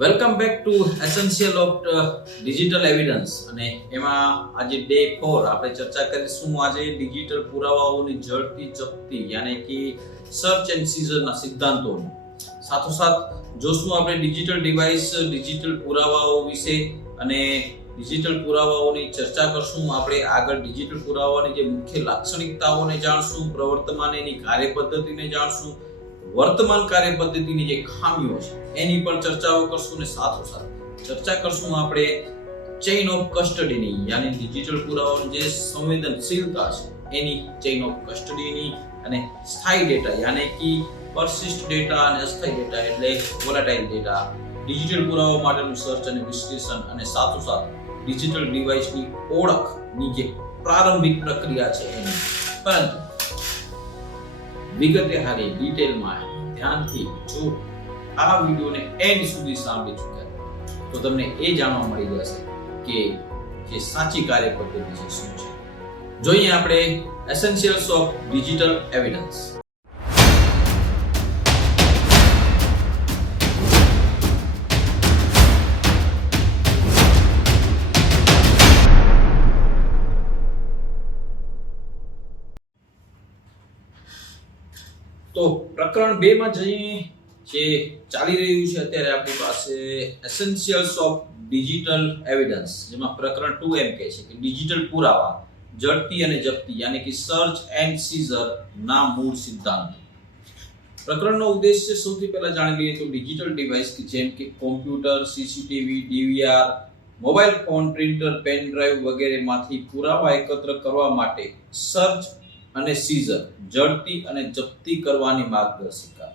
Welcome back to essential of digital evidence અને એમાં આજે ડે ફોર આપણે ચર્ચા કરીશું આજે ડિજિટલ પુરાવાઓની ઝડપી ચપટી, યાની કે સર્ચ એન્ડ સીઝરના સિદ્ધાંતોની. સાથોસાથ જોશું આપણે ડિજિટલ ડિવાઇસ ડિજિટલ પુરાવાઓ વિશે, અને ડિજિટલ પુરાવાઓની ચર્ચા કરશું. આપણે આગળ ડિજિટલ પુરાવાની જે મુખ્ય લાક્ષણિકતાઓને જાણશું, પ્રવર્તમાન એની કાર્યપદ્ધતિને જાણશું વર્તમાન કાર્ય પદ્ધતિની જે ખામીઓ છે, એની પણ ચર્ચાઓ કરશું અને સાથોસાથ ચર્ચા કરશું આપણે ચેઇન ઓફ કસ્ટડીની યાની ડિજિટલ પુરાવાની જે સંવેદનશીલતા છે, એની ચેઇન ઓફ કસ્ટડીની અને સ્થાયી ડેટા યાની કે પરસિસ્ટ ડેટા અને અસ્થાયી ડેટા એટલે વોલેટાઇલ ડેટા ડિજિટલ પુરાવા માટેનું સર્ચ અને વિશ્લેષણ અને સાથોસાથ ડિજિટલ ડિવાઇસની ઓળખની જે પ્રારંભિક પ્રક્રિયા છે એની. પરંતુ વિગતે હારી ડિટેલમાં ધ્યાનથી જો આ વિડીયોને એન્ડ સુધી સાંભળી ચૂક્યા તો તમને એ જાણવા મળી જશે કે જે સાચી કાર્ય પદ્ધતિ છે શું છે. જોઈએ આપણે એસેન્શિયલ્સ ઓફ ડિજિટલ એવિડન્સ તો પ્રકરણ બે માં જઈએ, જે ચાલી રહ્યું છે અત્યારે આપણી પાસે એસેન્શિયલ્સ ઓફ ડિજિટલ એવિડન્સ જેમાં પ્રકરણ ટુ એમ કહે છે કે ડિજિટલ પુરાવા, ઝડપી અને જપ્તી, યાની કે સર્ચ એન્ડ સીઝર ના મૂળ સિદ્ધાંત. પ્રકરણનો ઉદ્દેશ્ય સૌથી પહેલા જાણી લઈએ તો ડિજિટલ ડિવાઇસ કે જેમ કે computer CCTV DVR mobile phone printer pen drive વગેરેમાંથી પુરાવા એકત્ર કરવા માટે સર્ચ અને સીઝર, જડતી અને જપ્તી કરવાની માર્ગદર્શિકા.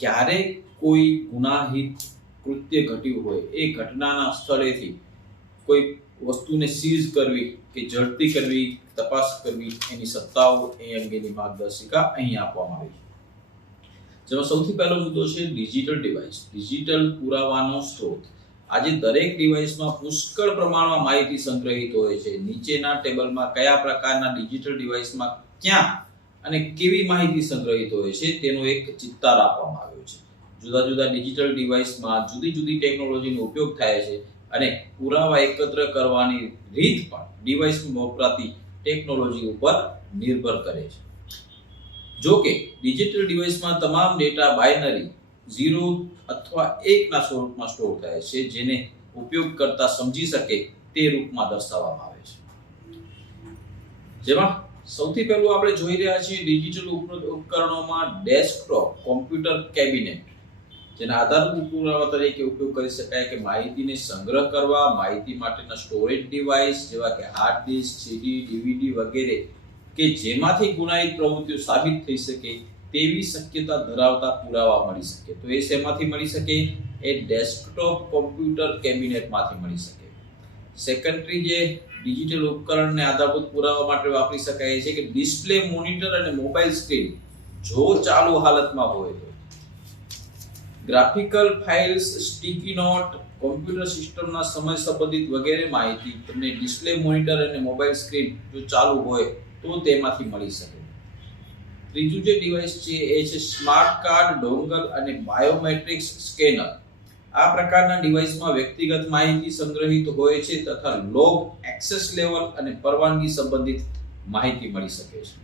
ક્યારે કોઈ ગુનાહિત કૃત્ય ઘટ્યું હોય, એ ઘટનાના સ્થળેથી કોઈ વસ્તુને સીઝ કરવી કે જડતી કરવી, તપાસ કરવી, એની સત્તાઓ એ અંગેની માર્ગદર્શિકા અહીં આપવામાં આવી છે. જેમાં સૌથી પહેલો મુદ્દો છે ડિજિટલ ડિવાઇસ. ડિજિટલ પુરાવાનો સ્ત્રોત. આજે દરેક ડિવાઇસમાં પુષ્કળ પ્રમાણમાં માહિતી સંગ્રહિત હોય છે. નીચેના ટેબલમાં કયા પ્રકારના ડિજિટલ ડિવાઇસમાં ક્યાં અને કેવી માહિતી સંગ્રહિત હોય છે તેનો એક ચિત્તાર આપવામાં આવ્યો છે. જુદા જુદા ડિજિટલ ડિવાઇસમાં જુદી જુદી ટેકનોલોજીનો ઉપયોગ થાય છે અને પુરાવા એકત્ર કરવાની રીત પણ ડિવાઇસમાં વપરાતી ટેકનોલોજી ઉપર નિર્ભર કરે છે. જો કે ડિજિટલ ડિવાઇસમાં તમામ ડેટા બાયનરી ઝીરો અથવા એકના સ્વરૂપમાં સ્ટોર થાય છે જેને ઉપયોગ કરતા સમજી શકે તે રૂપમાં દર્શાવવામાં આવે છે. જેમાં સૌથી પહેલું આપણે જોઈ રહ્યા છીએ ડિજિટલ ઉપ- ઉપકરણોમાં ડેસ્કટોપ કોમ્પ્યુટર કેબિનેટ જેના આધારભૂત પુરાવા તરીકે ઉપયોગ કરી શકાય કે માહિતીને સંગ્રહ કરવા, માહિતી માટેના સ્ટોરેજ ડિવાઇસ જેવા કે હાર્ડ ડિસ્ક સીડી ડીવીડી વગેરે કે જેમાંથી ગુનાહિત પ્રવૃત્તિઓ સાબિત થઈ શકે તેવી શક્યતા ધરાવતા પુરાવા મળી શકે. તો એ શેમાંથી મળી શકે? એ ડેસ્કટોપ કોમ્પ્યુટર કેબિનેટમાંથી મળી શકે. સેકન્ડરી જે ડિજિટલ ઉપકરણને આધારભૂત પુરાવા માટે વાપરી શકાય છે કે ડિસ્પ્લે, મોનિટર અને મોબાઈલ સ્ક્રીન જો ચાલુ હાલતમાં હોય તો. Graphical files, sticky note, computer સિસ્ટમના સમય સંબંધિત વગેરે માહિતી તમને ડિસ્પ્લે, મોનિટર અને મોબાઈલ સ્ક્રીન જો ચાલુ હોય તો તેમાંથી મળી શકે. ત્રીજું જે ડિવાઇસ છે એ છે સ્માર્ટ કાર્ડ, ડોંગલ અને બાયોમેટ્રિક્સ સ્કેનર. આ પ્રકારના ડિવાઇસમાં વ્યક્તિગત માહિતી સંગ્રહિત હોય છે તથા લોગ એક્સેસ લેવલ અને પરવાનગી સંબંધિત માહિતી મળી શકે છે.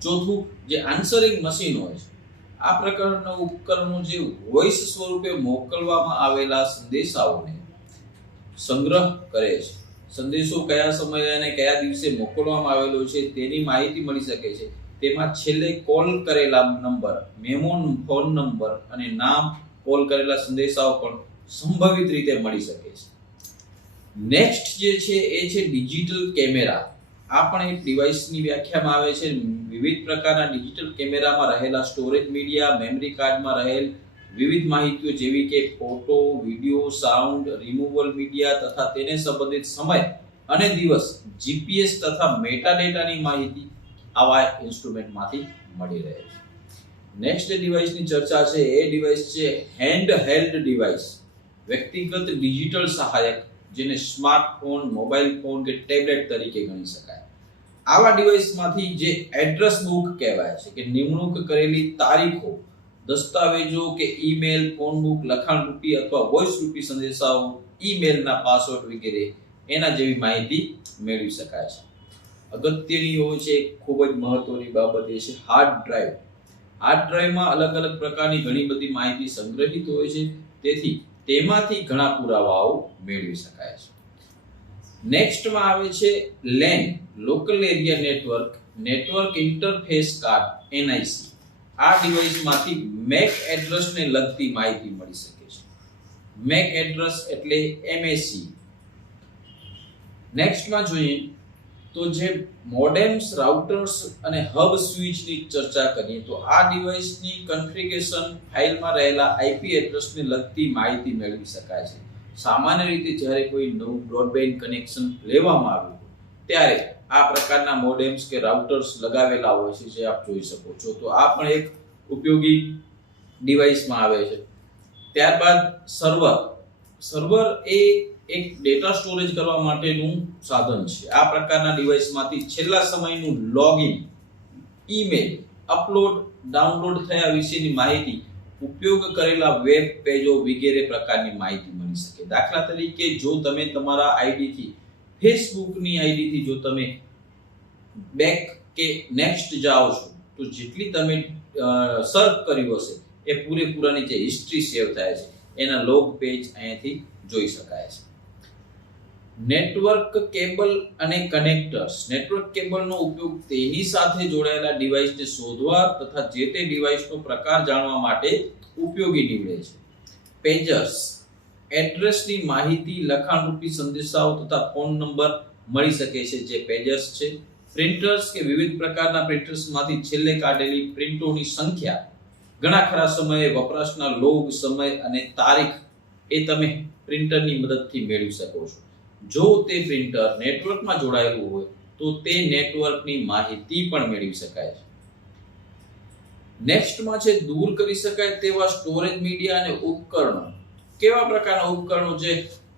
ચોથું, જે આન્સરિંગ મશીન હોય છે. આ પ્રકારના ઉપકરણો જે વોઇસ સ્વરૂપે મોકલવામાં આવેલા સંદેશાઓને સંગ્રહ કરે છે. સંદેશો કયા સમયે અને કયા દિવસે મોકલવામાં આવેલો છે તેની માહિતી મળી શકે છે. તેમાં છેલ્લે કોલ કરેલા નંબર મેમો ફોન નંબર અને નામ કોલ કરેલા સંદેશાઓ પણ સંભવિત રીતે મળી શકે છે. નેક્સ્ટ જે છે, એ છે ડિજિટલ કેમેરા આ પણ એક ડિવાઇસની વ્યાખ્યામાં આવે છે. વિવિધ પ્રકારના ડિજિટલ કેમેરામાં રહેલા સ્ટોરેજ મીડિયા મેમરી કાર્ડમાં રહેલ વિવિધ માહિતીઓ જેવી કે photo video sound removal media તથા તેને સંબંધિત સમય અને દિવસ જીપીએસ તથા મેટા ડેટાની માહિતી આવા ઇન્સ્ટ્રુમેન્ટમાંથી મળી રહે છે. નેક્સ્ટ ડિવાઇસની ચર્ચા છે, એ ડિવાઇસ છે હેન્ડ હેલ્ડ ડિવાઇસ વ્યક્તિગત ડિજિટલ સહાયક, જેને સ્માર્ટફોન મોબાઈલ ફોન કે ટેબ્લેટ તરીકે ગણી શકાય. આવા ડિવાઇસમાંથી જે એડ્રેસ બુક કહેવાય છે, કે નિમણૂક કરેલી તારીખો, દસ્તાવેજો કે ઈમેલ ફોન બુક લખાણ રૂપી અથવા વોઇસ રૂપી સંદેશાઓ ઈમેલના પાસવર્ડ વગેરે, એના જેવી માહિતી મેળવી શકાય છે. અગત્યની હોય છે, ખૂબ જ મહત્વની બાબત એ છે હાર્ડ ડ્રાઈવ હાર્ડ ડ્રાઈવમાં અલગ અલગ પ્રકારની ઘણી બધી માહિતી સંગ્રહિત હોય છે. તેથી તેમાંથી ઘણા પુરાવાઓ મેળવી શકાય છે. નેક્સ્ટમાં આવે છે LAN local area network network interface card NIC આ ડિવાઇસમાંથી મેક એડ્રેસને લગતી માહિતી મળી શકે છે. મેક એડ્રેસ એટલે એમએસી નેક્સ્ટમાં જોઈએ તો જે મોડેમ્સ રાઉટર્સ અને હબ સ્વિચની ચર્ચા કરીએ, તો આ ડિવાઇસની કન્ફિગરેશન ફાઇલમાં રહેલા આઈપી એડ્રેસને લગતી માહિતી મેળવી શકાય છે. સામાન્ય રીતે જ્યારે કોઈ નવું બ્રોડબેન્ડ કનેક્શન લેવામાં આવ્યું ત્યારે આ પ્રકારના મોડેમ્સ કે રાઉટર્સ લગાવેલા હોય છે જે આપ જોઈ શકો છો. તો આ પણ એક ઉપયોગી ડિવાઇસમાં આવે છે. ત્યારબાદ સર્વર સર્વર એ એક ડેટા સ્ટોરેજ કરવા માટેનું સાધન છે. આ પ્રકારના ડિવાઇસમાંથી છેલ્લા સમયનું લોગિન ઈમેલ અપલોડ ડાઉનલોડ થયા વિશેની માહિતી, ઉપયોગ કરેલા વેબ પેજો વગેરે પ્રકારની માહિતી મળી શકે. દાખલા તરીકે, જો તમે તમારા આઈડીથી ફેસબુકની આઈડીથી જો તમે બેક કે નેક્સ્ટ જાઓ છો, તો જેટલી તમે સર્ચ કર્યું હશે, એ પૂરેપૂરાની જે હિસ્ટ્રી સેવ થાય છે, એના લોગ પેજ અહીંયાથી જોઈ શકાય છે. નેટવર્ક કેબલ અને કનેક્ટર્સ. નેટવર્ક કેબલનો ઉપયોગ તેની સાથે જોડાયેલા ડિવાઇસને શોધવા તથા જે તે ડિવાઇસનો પ્રકાર જાણવા માટે ઉપયોગી નીવડે છે. પેજર્સ. એડ્રેસની માહિતી, લખાણરૂપી સંદેશાઓ તથા ફોન નંબર મળી શકે છે જે પેજર્સ છે. પ્રિન્ટર્સ કે વિવિધ પ્રકારના પ્રિન્ટર્સમાંથી છેલ્લે કાઢેલી પ્રિન્ટોની સંખ્યા, ઘણા ખરા સમયે વપરાશના લોગ સમય અને તારીખ એ તમે પ્રિન્ટરની મદદથી મેળવી શકો છો. જો તે પ્રિન્ટર નેટવર્કમાં જોડાયેલું હોય, તો તે નેટવર્કની માહિતી પણ મેળવી શકાય છે. નેક્સ્ટમાં છે દૂર કરી શકાય તેવા સ્ટોરેજ મીડિયા અને ઉપકરણો, કેવા પ્રકારના ઉપકરણો છે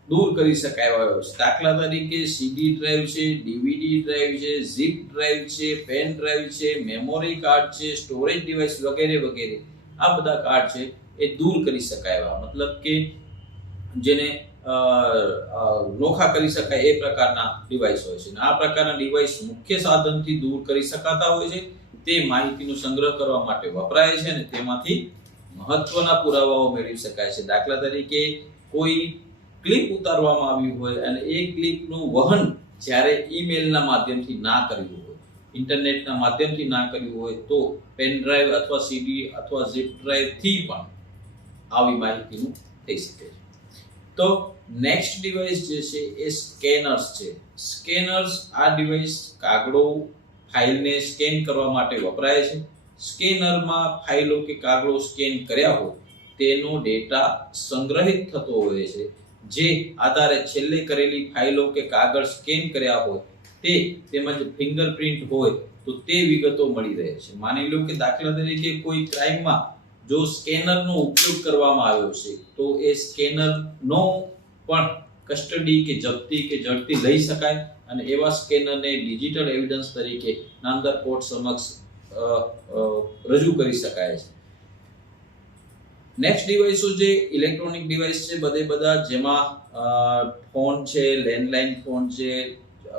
દૂર કરી શકાય એવા છે દાખલા તરીકે સીડી ડ્રાઈવ છે ડીવીડી ડ્રાઈવ છે ઝીપ ડ્રાઈવ છે પેન ડ્રાઈવ છે મેમોરી કાર્ડ છે સ્ટોરેજ ડિવાઇસ વગેરે વગેરે. આ બધા કાર્ડ છે, એ દૂર કરી શકાય એવા. મતલબ કે જેને નોખા કરી શકાય એ પ્રકારના ડિવાઇસ હોય છે. આ પ્રકારના ડિવાઇસ મુખ્ય સાધનથી દૂર કરી શકાતા હોય છે. તે માહિતીનો સંગ્રહ કરવા માટે વપરાય છે અને તેમાંથી મહત્વના પુરાવાઓ મેળવી શકાય છે. દાખલા તરીકે, કોઈ ક્લિપ ઉતારવામાં આવ્યું હોય અને એ ક્લિપનું વહન જ્યારે ઈમેલના માધ્યમથી ના કર્યું હોય, ઇન્ટરનેટના માધ્યમથી ના કર્યું હોય, તો પેન ડ્રાઈવ અથવા સીડી અથવા ઝીપ ડ્રાઈવથી પણ આવી માહિતીનું થઈ શકે છે. તો નેક્સ્ટ ડિવાઇસ જે છે એ સ્કેનર્સ છે. સ્કેનર્સ આ ડિવાઇસ કાગળો ફાઇલને સ્કેન કરવા માટે વપરાય છે. સ્કેનરમાં ફાઇલો કે કાગળો સ્કેન કર્યા હોય, તેનો ડેટા સંગ્રહિત થતો હોય છે. જે આધારે છેલ્લે કરેલી ફાઇલો કે કાગળ સ્કેન કર્યા હોય, તે તેમજ ફિંગરપ્રિન્ટ હોય, તો તે વિગતો મળી રહે છે. માની લો કે દાખલા તરીકે કોઈ ક્રાઇમમાં જો સ્કેનરનો ઉપયોગ કરવામાં આવ્યો છે, તો એ સ્કેનરનો પણ કસ્ટડી કે જપ્તી કે ઝડપી લઈ શકાય અને એવા સ્કેનરને ડિજિટલ એવિડન્સ તરીકે નામદાર કોર્ટ સમક્ષ રજૂ કરી શકાય છે. નેક્સ્ટ ડિવાઇસો જે ઇલેક્ટ્રોનિક ડિવાઇસ છે બધે બધા, જેમાં ફોન છે લેન્ડલાઇન ફોન છે,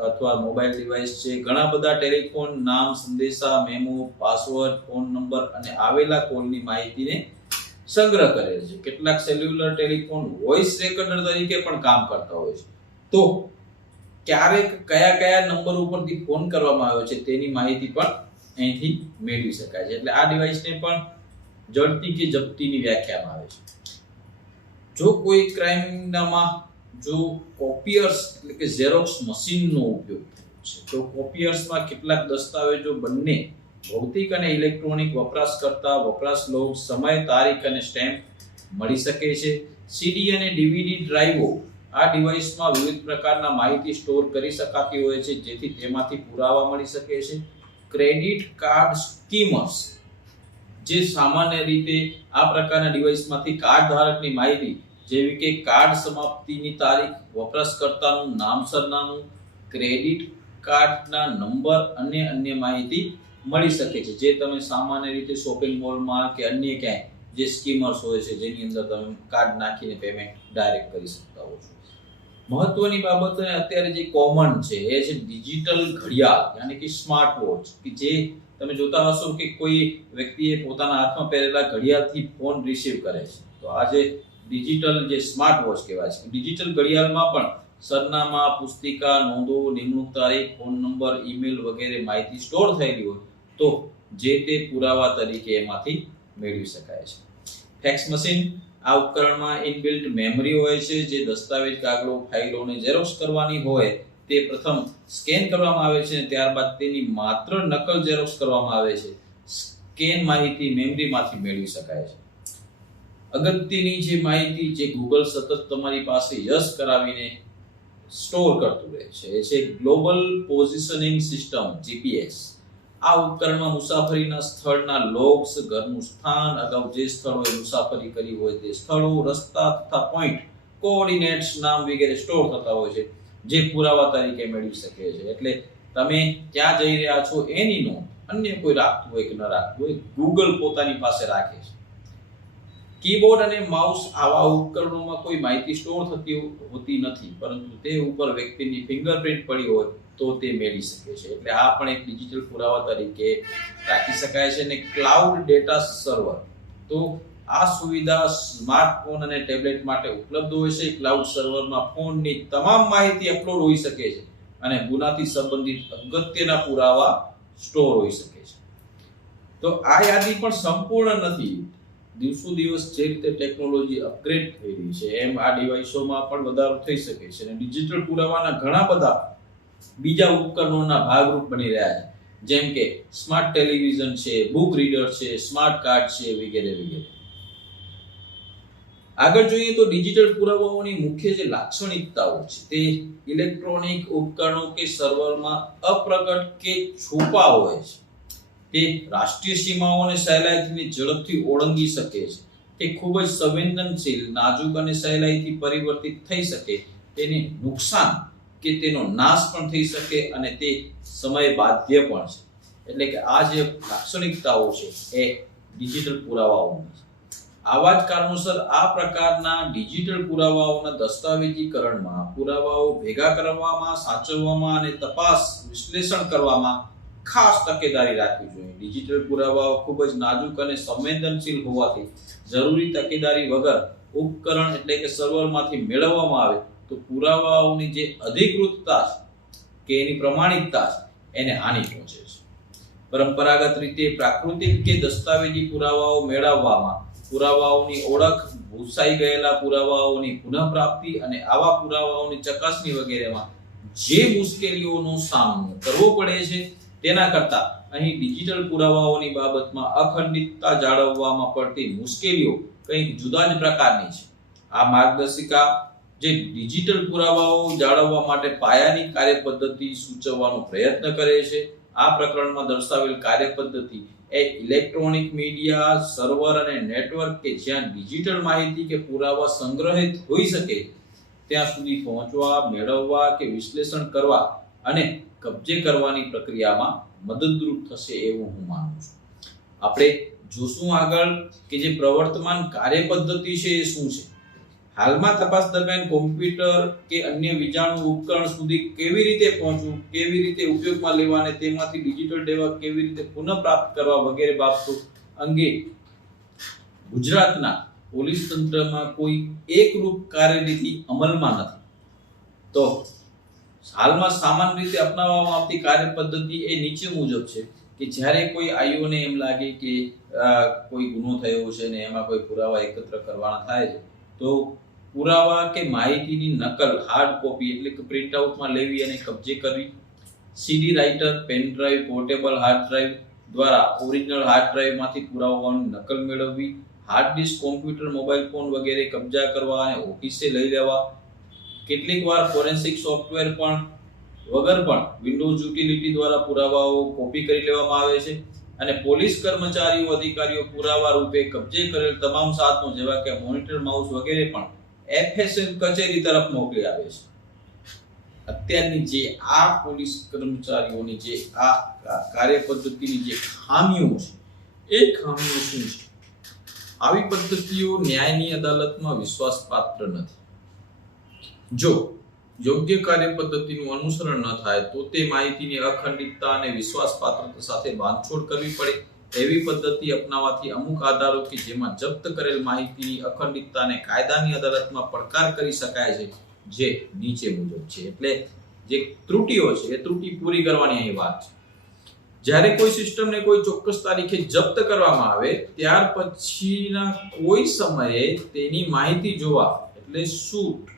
અથવા મોબાઈલ ડિવાઇસ છે. ઘણા બધા ટેલિફોન નામ, સંદેશા મેમો પાસવર્ડ ફોન નંબર અને આવેલા કોલની માહિતીને સંગ્રહ કરે છે. કેટલાક સેલ્યુલર ટેલિફોન વોઇસ રેકોર્ડર તરીકે પણ કામ કરતા હોય છે. તો ક્યારેક કયા કયા નંબર ઉપરથી ફોન કરવામાં આવ્યો છે તેની માહિતી પણ અહીંથી મેળવી શકાય છે. એટલે આ ડિવાઇસને પણ જડતી કે જપ્તીની વ્યાખ્યામાં આવે છે. જો કોઈ ક્રાઇમનામાં જો કોપિયર્સ એટલે કે ઝેરોક્સ મશીનનો ઉપયોગ થયો છે, તો કોપિયર્સમાં કેટલાક દસ્તાવેજો બંને ભૌતિક અને ઇલેક્ટ્રોનિક વપરાશકર્તા વપરાશ લોગ સમય, તારીખ અને સ્ટેમ્પ મળી શકે છે. સીડી અને ડીવીડી ડ્રાઈવો આ ડિવાઇસમાં વિવિધ પ્રકારના માહિતી સ્ટોર કરી શકાતી હોય છે, જેથી તેમાંથી પુરાવા મળી શકે છે. ક્રેડિટ કાર્ડ સ્કીમર્સ જે સામાન્ય રીતે આ પ્રકારના ડિવાઇસમાંથી કાર્ડ ધારકની માહિતી, જેવી કે કાર્ડ સમાપ્તિની તારીખ, વપરાશકર્તાનું નામ, સરનામું, ક્રેડિટ કાર્ડના નંબર અને અન્ય માહિતી મળી શકે છે. જે તમે સામાન્ય રીતે શોપિંગ મોલમાં કે અન્ય ક્યાંય જે સ્કીમર્સ હોય છે, જેની અંદર તમે કાર્ડ નાખીને પેમેન્ટ ડાયરેક્ટ કરી શકતા હો છો. મહત્વની બાબત અત્યારે જે કોમન છે, એ છે ડિજિટલ ઘડિયાળ, યાની કે સ્માર્ટ વોચ કે જે તમે જોતા હશો કે કોઈ વ્યક્તિએ પોતાના હાથમાં પહેરેલા ઘડિયાળથી ફોન રિસીવ કરે છે. તો આજે ડિજિટલ જે સ્માર્ટ વોચ કહેવાય છે. ડિજિટલ ઘડિયાળમાં પણ સરનામા, પુસ્તિકા, નોંધો, નિમણૂક તારીખ ફોન નંબર ઈમેલ વગેરે માહિતી સ્ટોર થયેલી હોય તો જે તે પુરાવા તરીકે એમાંથી મેળવી શકાય છે. ફેક્સ મશીન આ ઉપકરણમાં ઇનબિલ્ટ મેમરી હોય છે, જે દસ્તાવેજ કાગળો ફાઇલોને ઝેરોક્સ કરવાની હોય, તે પ્રથમ સ્કેન કરવામાં આવે છે ત્યારબાદ તેની માત્ર નકલ ઝેરોક્સ કરવામાં આવે છે. સ્કેન માહિતી મેમરીમાંથી મેળવી શકાય છે. અગત્યની જે માહિતી જે ગૂગલ સતત તમારી પાસે યશ કરાવીને સ્ટોર કરતું રહે છે, એ છે ગ્લોબલ પોઝિશનિંગ સિસ્ટમ જીપીએસ આ ઉપકરણમાં મુસાફરીના સ્થળના લોગ્સ ઘરનું સ્થાન, અગાઉ જે સ્થળોએ મુસાફરી કરી હોય તે સ્થળો, રસ્તા તથા પોઈન્ટ કોઓર્ડિનેટ્સ નામ વગેરે સ્ટોર થતા હોય છે, જે પુરાવા તરીકે મેળવી શકે છે. એટલે તમે ક્યાં જઈ રહ્યા છો એની નોંધ, અન્ય કોઈ રાખતું હોય કે ન રાખતું હોય ગૂગલ પોતાની પાસે રાખે છે. કીબોર્ડ અને માઉસ આવા ઉપકરણોમાં કોઈ માહિતી સ્ટોર થતી હોતી નથી, પરંતુ તે ઉપર વ્યક્તિની ફિંગરપ્રિન્ટ પડી હોય તો તે મેળવી શકે છે. એટલે આ પણ એક ડિજિટલ પુરાવા તરીકે રાખી શકાય છે અને ક્લાઉડ ડેટા સર્વર તો આ સુવિધા સ્માર્ટફોન અને ટેબ્લેટ માટે ઉપલબ્ધ હોય છે. ક્લાઉડ સર્વરમાં ફોનની તમામ માહિતી અપલોડ હોઈ શકે છે અને ગુનાથી સંબંધિત અગત્યના પુરાવા સ્ટોર હોઈ શકે છે. તો આ યાદી પણ સંપૂર્ણ નથી. દિવસો દિવસ જે રીતે ટેકનોલોજી અપગ્રેડ થઈ રહી છે, એમ આ ડિવાઇસોમાં પણ વધારો થઈ શકે છે અને ડિજિટલ પુરાવાના ઘણા બધા બીજા ઉપકરણોના ભાગરૂપ બની રહ્યા છે. જેમ કે સ્માર્ટ ટેલિવિઝન છે, બુક રીડર છે, સ્માર્ટ કાર્ડ છે વગેરે વગેરે. આગળ જોઈએ તો ડિજિટલ પુરાવાઓની મુખ્ય જે લાક્ષણિકતાઓ છે તે ઇલેક્ટ્રોનિક ઉપકરણો કે સર્વરમાં અપ્રગટ કે છુપા હોય છે. તે રાષ્ટ્રીય સીમાઓને સહેલાઈથી ઝડપથી ઓળંગી શકે છે. તે ખૂબ જ સંવેદનશીલ, નાજુક અને સહેલાઈથી પરિવર્તિત થઈ શકે. તેને નુકસાન કે તેનો નાશ પણ થઈ શકે અને તે સમય બાધ્ય પણ છે. એટલે કે આ જે લાક્ષણિકતાઓ છે એ ડિજિટલ પુરાવાઓની છે. આવા જ કારણોસર આ પ્રકારના ડિજિટલ પુરાવાઓના દસ્તાવેજીકરણમાં, પુરાવાઓ ભેગા કરવામાં, સાચવવામાં અને તપાસ વિશ્લેષણ કરવામાં ખાસ તકેદારી રાખવી જોઈએ. ડિજિટલ પુરાવાઓ ખૂબ જ નાજુક અને સંવેદનશીલ હોવાથી જરૂરી તકેદારી વગર ઉપકરણ એટલે કે સર્વરમાંથી મેળવવામાં આવે તો પુરાવાઓની જે અધિકૃતતા કે એની પ્રમાણિકતા એને હાનિ પહોંચે છે. પરંપરાગત રીતે પ્રાકૃતિક કે દસ્તાવેજી પુરાવાઓ મેળવવામાં પુરાવાઓની ઓળખ, ભૂસાઈ ગયેલા પુરાવાઓની પુનઃપ્રાપ્તિ અને આવા પુરાવાઓની ચકાસણી વગેરેમાં જે મુશ્કેલીઓનો સામનો કરવો પડે છે, તેના કરતા અહીં ડિજિટલ પુરાવાઓની બાબતમાં અખંડિતતા જાળવવામાં પડતી મુશ્કેલીઓ કંઈક જુદા જ પ્રકારની છે. આ માર્ગદર્શિકા જે ડિજિટલ પુરાવાઓ જાળવવા માટે પાયાની કાર્યપદ્ધતિ સૂચવવાનો પ્રયત્ન કરે છે. આ પ્રકરણમાં દર્શાવેલ કાર્યપદ્ધતિ એ ઇલેક્ટ્રોનિક મીડિયા, સર્વર અને નેટવર્ક કે જ્યાં ડિજિટલ માહિતી કે પુરાવા સંગ્રહિત હોઈ શકે, ત્યાં સુધી પહોંચવા, મેળવવા કે વિશ્લેષણ કરવા અને કબજે કરવાની પ્રક્રિયામાં મદદરૂપ થશે એવું હું માનું છું. આપણે જોશું આગળ કે જે પ્રવર્તમાન કાર્યપદ્ધતિ છે એ શું છે. હાલમાં તપાસ દરમિયાન કોમ્પ્યુટર કે અન્ય વિજાણુ ઉપકરણ સુધી કેવી રીતે પહોંચવું, કેવી રીતે ઉપયોગમાં લેવા અને તેમાંથી ડિજિટલ ડેટા કેવી રીતે પુનઃપ્રાપ્ત કરવા વગેરે બાબતો અંગે ગુજરાતના પોલીસ તંત્રમાં કોઈ એકરૂપ કાર્યરીતિ અમલમાં નથી. તો હાલમાં સામાન્ય રીતે અપનાવવામાં આવતી કાર્યપદ્ધતિ એ નીચે મુજબ છે કે જ્યારે કોઈ આઈઓને એમ લાગે કે કોઈ ગુનો થયો છે ને એમાં કોઈ પુરાવા એકત્ર કરવાના થાય છે, તો પુરાવા કે માહિતીની નકલ હાર્ડ કોપી એટલે કે પ્રિન્ટ આઉટમાં લેવી અને કબજે કરવી. CD writer pen drive portable hard drive દ્વારા ઓરિજિનલ હાર્ડ ડ્રાઈવમાંથી પુરાવાની નકલ મેળવવી hard disk computer mobile phone વગેરે કબજા કરવા અને ઓફિસે લઈ લેવા. કેટલીક વાર ફોરેન્સિક સોફ્ટવેર પણ વગર પણ વિન્ડોઝ યુટિલિટી દ્વારા પુરાવાઓ કોપી કરી લેવામાં આવે છે અને પોલીસ કર્મચારીઓ, અધિકારીઓ પુરાવા રૂપે કબજે કરેલ તમામ સાધનો જેવા કે મોનિટર માઉસ વગેરે પણ એફએસએલ કચેરી તરફ મોકલી આવે છે. અત્યારની જે આ પોલીસ કર્મચારીઓની જે આ કાર્ય પદ્ધતિની જે ખામીઓ છે, એ ખામીઓ શું છે? આવી પદ્ધતિઓ ન્યાયની અદાલતમાં વિશ્વાસપાત્ર નથી. જો યોગ્ય કાર્ય પદ્ધતિનું અનુસરણ ન થાય, તો તે માહિતીની અખંડિતતા અને વિશ્વાસપાત્રતા સાથે બાંધછોડ કરવી પડે. એવી પદ્ધતિ અપનાવવાથી અમુક આધારો કે જેમાં જપ્ત કરેલ માહિતીની અખંડિતતાને કાયદાની અદાલતમાં પડકાર કરી શકાય છે, જે નીચે મુજબ છે. એટલે જે ત્રુટીઓ છે, એ ત્રુટી પૂરી કરવાની અહીં વાત છે. જ્યારે કોઈ સિસ્ટમને કોઈ ચોક્કસ તારીખે જપ્ત કરવામાં આવે, ત્યાર પછીના કોઈ સમયે તેની માહિતી જોવા, એટલે શૂટ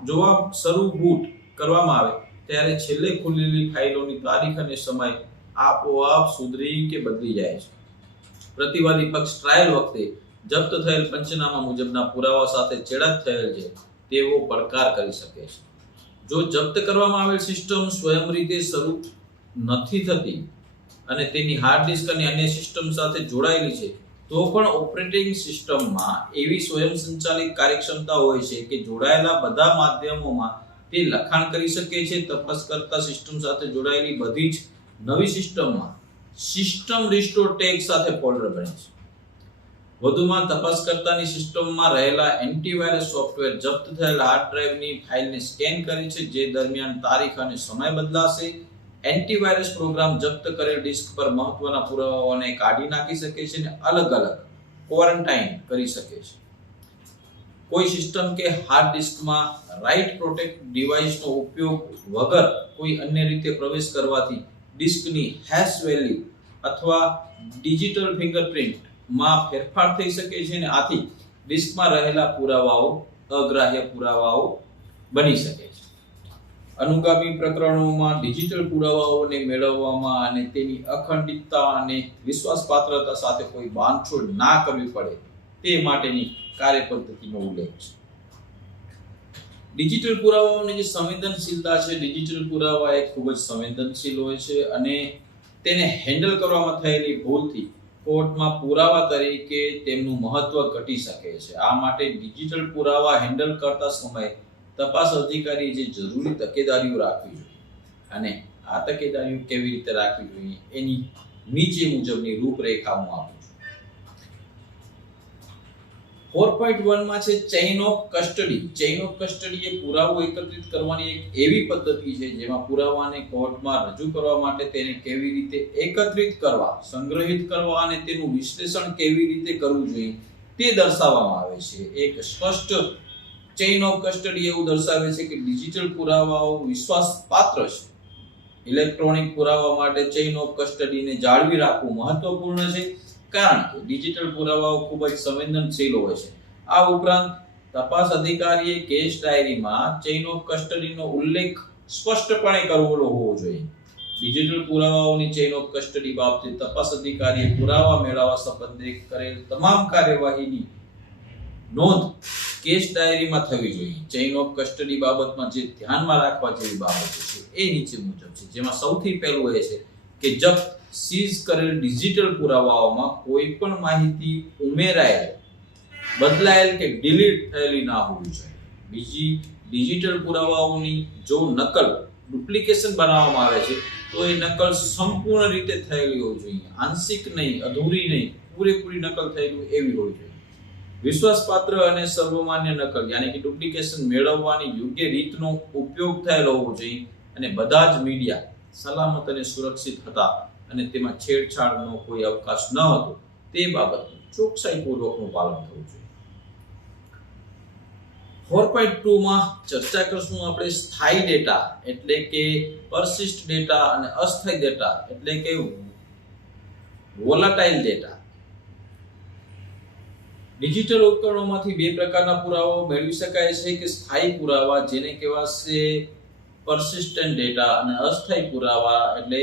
જોવા શરૂ બૂટ કરવામાં આવે, ત્યારે છેલ્લે ખુલેલી ફાઇલોની તારીખ અને સમય આપોઆપ સુધરી કે બદલી જાય છે. પ્રતિવાદી પક્ષ ટ્રાયલ વખતે જપ્ત થયેલ પંચનામા મુજબના પુરાવા સાથે ચેડા થયેલ છે તેવો પડકાર કરી શકે છે. જો જપ્ત કરવામાં આવેલ સિસ્ટમ સ્વયં રીતે શરૂ નથી થતી અને તેની હાર્ડ ડિસ્ક અને અન્ય સિસ્ટમ સાથે જોડાયેલી છે, તો પણ ઓપરેટિંગ સિસ્ટમમાં એવી સ્વયં સંચાલિત કાર્યક્ષમતા હોય છે કે જોડાયેલા બધા માધ્યમોમાં તે લખાણ કરી શકે છે, તપાસ કરતા સિસ્ટમ સાથે જોડાયેલી બધી જ નવી સિસ્ટમમાં સિસ્ટમ રિસ્ટોર ટેગ સાથે ફોલ્ડર બને છે. વધુમાં તપાસકર્તાની સિસ્ટમમાં રહેલા એન્ટીવાયરસ સોફ્ટવેર જપ્ત થયેલ હાર્ડ ડ્રાઈવની ફાઇલને સ્કેન કરે છે, જે દરમિયાન તારીખ અને સમય બદલાશે. એન્ટીવાયરસ પ્રોગ્રામ જપ્ત કરેલ ડિસ્ક પર મહત્વના પુરાવાઓને કાઢી નાખી શકે છે અને અલગ અલગ ક્વોરન્ટાઇન કરી શકે છે. કોઈ સિસ્ટમ કે હાર્ડ ડિસ્કમાં રાઇટ પ્રોટેક્ટ ડિવાઇસનો ઉપયોગ વગર કોઈ અન્ય રીતે પ્રવેશ કરવાથી ડિસ્કની હેશ વેલ્યુ અથવા ડિજિટલ ફિંગરપ્રિન્ટમાં ફેરફાર થઈ શકે છે અને આથી ડિસ્કમાં રહેલા પુરાવાઓ, અગ્રાહ્ય પુરાવાઓ બની શકે છે. અનુગામી પ્રકરણોમાં ડિજિટલ પુરાવાઓને મેળવવામાં અને તેની અખંડિતતા અને વિશ્વાસપાત્રતા સાથે કોઈ બાંધછોડ ના કરવી પડે તે માટેની કાર્યપદ્ધતિનો ઉલ્લેખ છે. ડિજિટલ પુરાવાઓની જે સંવેદનશીલતા છે, ડિજિટલ પુરાવા એ ખૂબ જ સંવેદનશીલ હોય છે અને તેને હેન્ડલ કરવામાં થયેલી ભૂલથી કોર્ટમાં પુરાવા તરીકે તેમનું મહત્વ ઘટી શકે છે. આ માટે ડિજિટલ પુરાવા હેન્ડલ કરતા સમયે તપાસ અધિકારીએ જે જરૂરી તકેદારીઓ રાખવી જોઈએ અને આ તકેદારીઓ કેવી રીતે રાખવી જોઈએ એની નીચે મુજબની રૂપરેખા હું આપું ફોર પોઈન્ટ વનમાં છે chain of custody chain of custody એ પુરાવો એકત્રિત કરવાની એક એવી પદ્ધતિ છે જેમાં પુરાવાને કોર્ટમાં રજૂ કરવા માટે તેને કેવી રીતે એકત્રિત કરવા, સંગ્રહિત કરવા અને તેનું વિશ્લેષણ કેવી રીતે કરવું જોઈએ તે દર્શાવવામાં આવે છે. એક સ્પષ્ટ ચેઇન ઓફ કસ્ટડી એવું દર્શાવે છે કે ડિજિટલ પુરાવાઓ વિશ્વાસપાત્ર છે. ઇલેક્ટ્રોનિક પુરાવા માટે ચેઇન ઓફ કસ્ટડીને જાળવી રાખવું મહત્વપૂર્ણ છે. કારણ કે ડિજિટલ પુરાવાઓ ખૂબ જ સંવેદનશીલ હોય છે. આ ઉપરાંત તપાસ અધિકારીએ કેસ ડાયરીમાં ચેઇન ઓફ કસ્ટડીનો ઉલ્લેખ સ્પષ્ટપણે કરવો હોવો જોઈએ. ડિજિટલ પુરાવાઓની ચેઇન ઓફ કસ્ટડી બાબતે તપાસ અધિકારીએ પુરાવા મેળવવા સંબંધે કરેલ તમામ કાર્યવાહીની નોંધ કેસ ડાયરીમાં થવી જોઈએ. ચેઇન ઓફ કસ્ટડી બાબતમાં જે ધ્યાનમાં રાખવા જેવી બાબતો છે એ નીચે મુજબ છે. જેમાં સૌથી પહેલું એ છે કે જપ્ત સીઝ કરેલ ડિજિટલ પુરાવાઓમાં કોઈ પણ માહિતી ઉમેરાયેલ, બદલાયેલ કે ડિલીટ થયેલી ના હોવી જોઈએ. બીજી, ડિજિટલ પુરાવાઓની જો નકલ ડુપ્લિકેશન બનાવવામાં આવે છે, તો એ નકલ સંપૂર્ણ રીતે થયેલી હોવી જોઈએ. આંશિક નહીં, અધૂરી નહીં, પૂરેપૂરી નકલ થયેલી એવી હોવી જોઈએ. વિશ્વાસપાત્ર અને સર્વમાન્ય નકલ, યાની કે ડુપ્લિકેશન મેળવવાની યોગ્ય રીતનો ઉપયોગ થયેલો હોવો જોઈએ. અને બધા જ મીડિયા સલામત અને સુરક્ષિત હતા અને તેમાં છેડછાડનો કોઈ અવકાશ ન હતો. તે બાબતનું ચોકસાઈપૂર્વકનું પાલન થવું જોઈએ ફોર પોઈન્ટ ટુમાં ચર્ચા કરશું આપણે સ્થાયી ડેટા એટલે કે પરસિસ્ટ ડેટા અને અસ્થાયી ડેટા એટલે કે વોલાટાઇલ ડેટા. ડિજિટલ ઉપકરણોમાંથી બે પ્રકારના પુરાવાઓ મેળવી શકાય છે કે સ્થાયી પુરાવા જેને કહેવાશે persistent ડેટા અને અસ્થાયી પુરાવા એટલે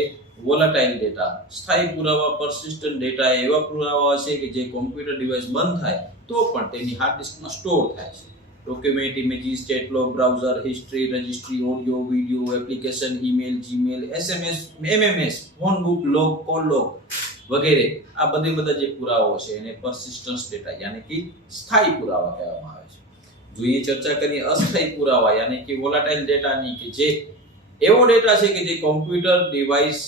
વોલાટાઇલ ડેટા સ્થાયી પુરાવા પરસિસ્ટન્ટ ડેટા એવા પુરાવા છે કે જે કોમ્પ્યુટર ડિવાઇસ બંધ થાય તો પણ તેની હાર્ડ ડિસ્કમાં સ્ટોર થાય છે. Document images chat log browser history registry audio video application email Gmail SMS MMS phone book log call log વગેરે. આ બધે બધા જે પુરાવાઓ છે એને પરસિસ્ટન્સ ડેટા યાની કે સ્થાયી પુરાવા કહેવામાં આવે છે. જોઈએ ચર્ચા કરીએ અસ્થાયી પુરાવા, યાની કે વોલાટાઇલ ડેટાની કે જે એવો ડેટા છે કે જે કોમ્પ્યુટર ડિવાઇસ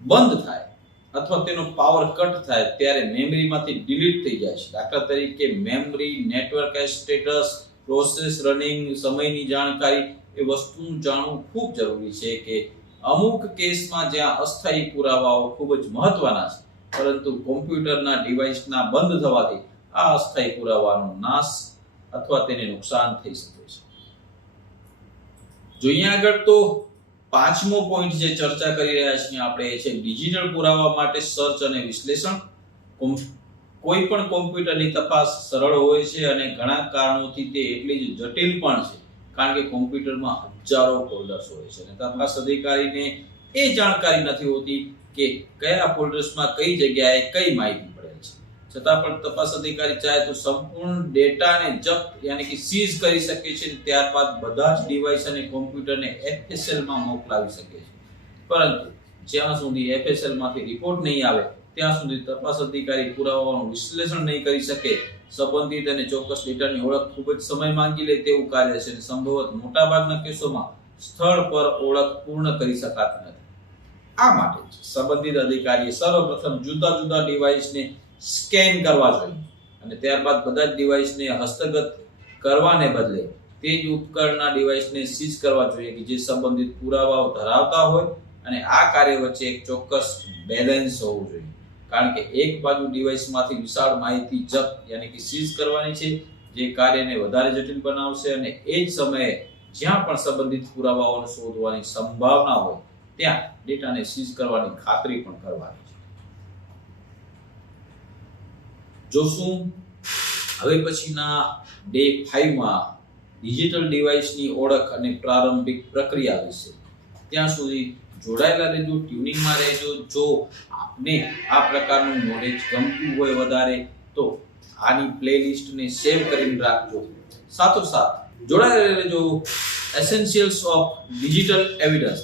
બંધ થાય અથવા તેનો પાવર કટ થાય ત્યારે મેમરીમાંથી ડિલીટ થઈ જાય છે. દાખલા તરીકે memory network status process running સમયની જાણકારી એ વસ્તુનું જાણવું ખૂબ જરૂરી છે કે અમુક કેસમાં જ્યાં અસ્થાયી પુરાવાઓ ખૂબ જ મહત્વના છે, પરંતુ કોમ્પ્યુટરના ડિવાઇસના બંધ થવાથી આ અસ્થાયી પુરાવાનો નાશ અથવા તેને નુકસાન થઈ શકે છે. જોઈએ આગળ તો પાંચમો પોઈન્ટ જે ચર્ચા કરી રહ્યા છીએ આપણે એ છે ડિજિટલ પુરાવા માટે સર્ચ અને વિશ્લેષણ. કોઈ પણ કોમ્પ્યુટરની તપાસ સરળ હોય છે અને ઘણા કારણોથી તે એટલી જ જટિલ પણ છે. કારણ કે કોમ્પ્યુટરમાં હજારો ફોલ્ડર્સ હોય છે અને તપાસ અધિકારીને એ જાણકારી નથી હોતી કે કયા ફોલ્ડર્સમાં કઈ જગ્યાએ કઈ માહિતી છતાં પણ તપાસ અધિકારી ચાહે તો સંપૂર્ણ ડેટાને જપ્ત યાની કે સીઝ કરી શકે છે ત્યારબાદ બધા જ ડિવાઇસ અને કોમ્પ્યુટરને FSL માં મોકલાવી શકે છે. પરંતુ જ્યાં સુધી એફએસએલમાંથી માંથી રિપોર્ટ નહીં આવે, ત્યાં સુધી તપાસ અધિકારી પુરાવાઓનું વિશ્લેષણ નહીં કરી શકે, સંબંધિત અને ચોક્કસ ડેટાની ઓળખ ખૂબ જ સમય માંગી લે તેવું કાર્ય છે અને સંભવત મોટાભાગના કેસોમાં સ્થળ પર ઓળખ પૂર્ણ કરી શકાતી નથી. આ માટે સંબંધિત અધિકારીએ સર્વપ્રથમ જુદા જુદા ડિવાઇસને સ્કેન કરવા જોઈએ. અને ત્યારબાદ બધા જ ડિવાઇસને હસ્તગત કરવાને બદલે તે જ ઉપકરણના ડિવાઇસને સીઝ કરવા જોઈએ કે જે સંબંધિત પુરાવાઓ ધરાવતા હોય અને આ કાર્ય વચ્ચે એક ચોક્કસ બેલેન્સ હોવું જોઈએ. કારણ કે એક બાજુ ડિવાઇસમાંથી વિશાળ માહિતી જપ્ત યાની કે સીઝ કરવાની છે, જે કાર્યને વધારે જટિલ બનાવશે અને એ જ સમયે જ્યાં પણ સંબંધિત પુરાવાઓને શોધવાની સંભાવના હોય, ત્યાં ડેટાને સીઝ કરવાની ખાતરી પણ કરવાની છે જોશું. હવે પછીના ડે ફાઈવમાં ડિજિટલ ડિવાઇસની ઓળખ અને પ્રારંભિક પ્રક્રિયા વિશે. ત્યાં સુધી જોડાયેલા રહેજો ટ્યુનિંગમાં રહેજો. જો આપને આ પ્રકારનું નોલેજ ગમતું હોય વધારે, તો આની પ્લેલિસ્ટને સેવ કરીને રાખજો. સાથોસાથ જોડાયેલા રહેજો. Essentials of digital evidence